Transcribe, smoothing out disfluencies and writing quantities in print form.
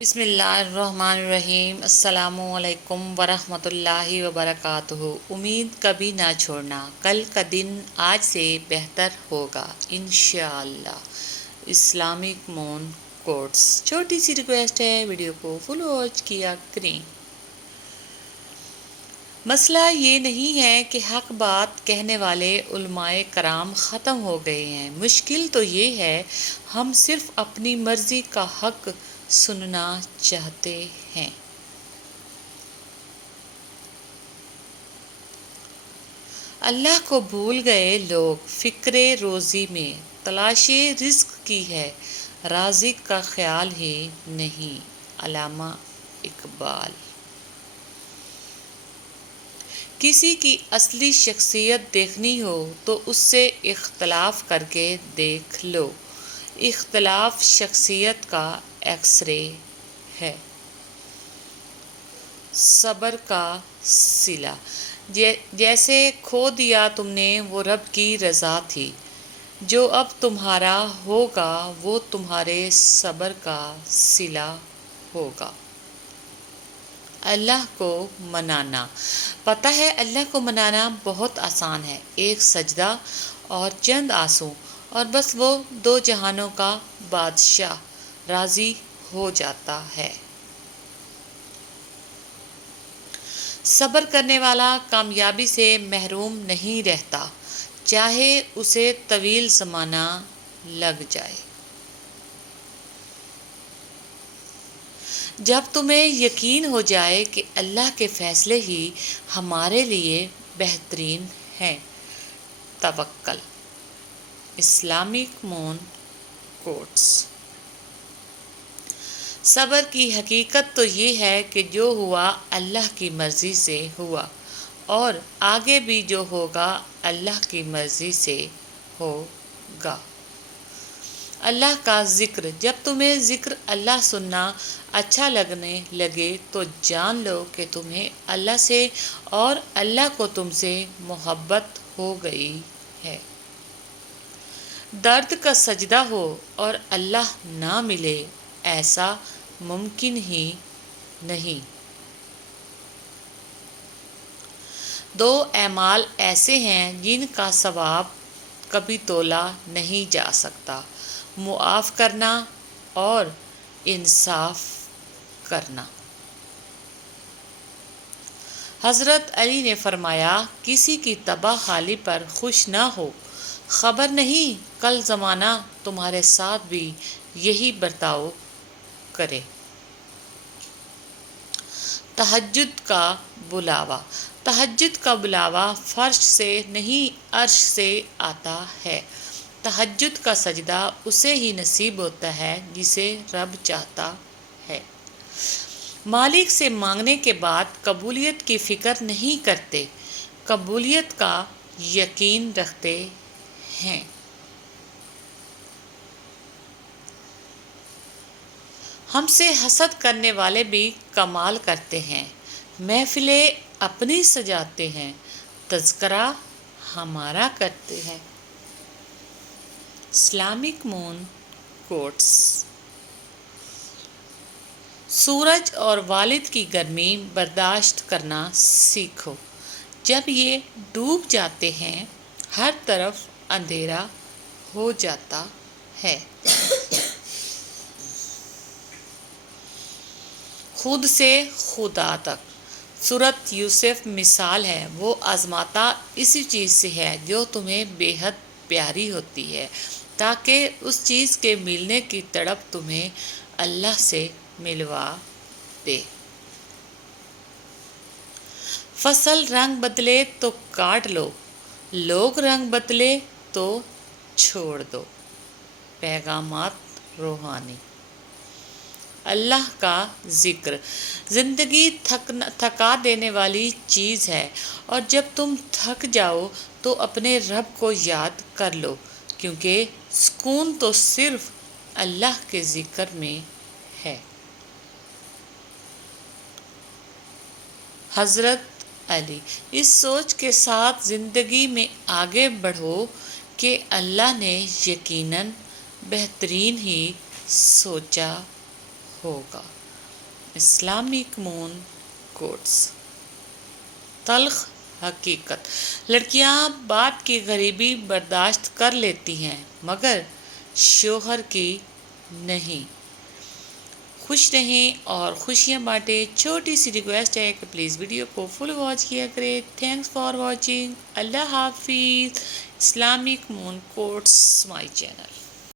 بسم اللہ الرحمن الرحیم۔ السلام علیکم ورحمۃ اللہ وبرکاتہ۔ امید کبھی نہ چھوڑنا، کل کا دن آج سے بہتر ہوگا انشاءاللہ۔ Islamic moon quotes. چھوٹی سی ریکویسٹ ہے، ویڈیو کو فل واچ کیا کریں۔ مسئلہ یہ نہیں ہے کہ حق بات کہنے والے علماء کرام ختم ہو گئے ہیں، مشکل تو یہ ہے ہم صرف اپنی مرضی کا حق سننا چاہتے ہیں۔ اللہ کو بھول گئے لوگ فکر روزی میں، تلاش رزق کی ہے رازق کا خیال ہی نہیں۔ علامہ اقبال۔ کسی کی اصلی شخصیت دیکھنی ہو تو اس سے اختلاف کر کے دیکھ لو، اختلاف شخصیت کا ایکس رے ہے۔ صبر کا صلہ۔ جیسے کھو دیا تم نے وہ رب کی رضا تھی، جو اب تمہارا ہوگا وہ تمہارے صبر کا صلہ ہوگا۔ اللہ کو منانا۔ پتہ ہے اللہ کو منانا بہت آسان ہے، ایک سجدہ اور چند آنسو اور بس وہ دو جہانوں کا بادشاہ راضی ہو جاتا ہے۔ صبر کرنے والا کامیابی سے محروم نہیں رہتا، چاہے اسے طویل زمانہ لگ جائے۔ جب تمہیں یقین ہو جائے کہ اللہ کے فیصلے ہی ہمارے لیے بہترین ہیں، توکل۔ Islamic moon quotes. صبر کی حقیقت تو یہ ہے کہ جو ہوا اللہ کی مرضی سے ہوا، اور آگے بھی جو ہوگا اللہ کی مرضی سے ہوگا۔ اللہ کا ذکر۔ جب تمہیں ذکر اللہ سننا اچھا لگنے لگے تو جان لو کہ تمہیں اللہ سے اور اللہ کو تم سے محبت ہو گئی ہے۔ درد کا سجدہ ہو اور اللہ نہ ملے، ایسا ممکن ہی نہیں۔ دو اعمال ایسے ہیں جن کا ثواب کبھی تولا نہیں جا سکتا، معاف کرنا اور انصاف کرنا۔ حضرت علی نے فرمایا، کسی کی تباہ حالی پر خوش نہ ہو، خبر نہیں کل زمانہ تمہارے ساتھ بھی یہی برتاؤ کرے۔ تہجد کا بلاوا۔ تہجد کا بلاوا فرش سے نہیں عرش سے آتا ہے۔ تہجد کا سجدہ اسے ہی نصیب ہوتا ہے جسے رب چاہتا ہے۔ مالک سے مانگنے کے بعد قبولیت کی فکر نہیں کرتے، قبولیت کا یقین رکھتے ہیں۔ ہم سے حسد کرنے والے بھی کمال کرتے ہیں، محفلیں اپنی سجاتے ہیں، تذکرہ ہمارا کرتے ہیں۔ Islamic moon quotes. سورج اور والد کی گرمی برداشت کرنا سیکھو، جب یہ ڈوب جاتے ہیں ہر طرف اندھیرا ہو جاتا ہے۔ خود سے خدا تک۔ سورۃ یوسف مثال ہے، وہ آزماتا اسی چیز سے ہے جو تمہیں بے حد پیاری ہوتی ہے، تاکہ اس چیز کے ملنے کی تڑپ تمہیں اللہ سے ملوا دے۔ فصل رنگ بدلے تو کاٹ لو، لوگ رنگ بدلے تو چھوڑ دو۔ پیغامات روحانی۔ اللہ کا ذکر زندگی تھکا دینے والی چیز ہے، اور جب تم تھک جاؤ تو اپنے رب کو یاد کر لو، کیونکہ سکون تو صرف اللہ کے ذکر میں ہے۔ حضرت علی۔ اس سوچ کے ساتھ زندگی میں آگے بڑھو کہ اللہ نے یقیناً بہترین ہی سوچا ہوگا۔ Islamic moon quotes. تلخ حقیقت، لڑکیاں باپ کی غریبی برداشت کر لیتی ہیں مگر شوہر کی نہیں۔ خوش رہیں اور خوشیاں بانٹیں۔ چھوٹی سی ریکویسٹ ہے کہ پلیز ویڈیو کو فل واچ کیا کرے۔ Thanks for watching. اللہ حافظ۔ Islamic moon quotes my channel.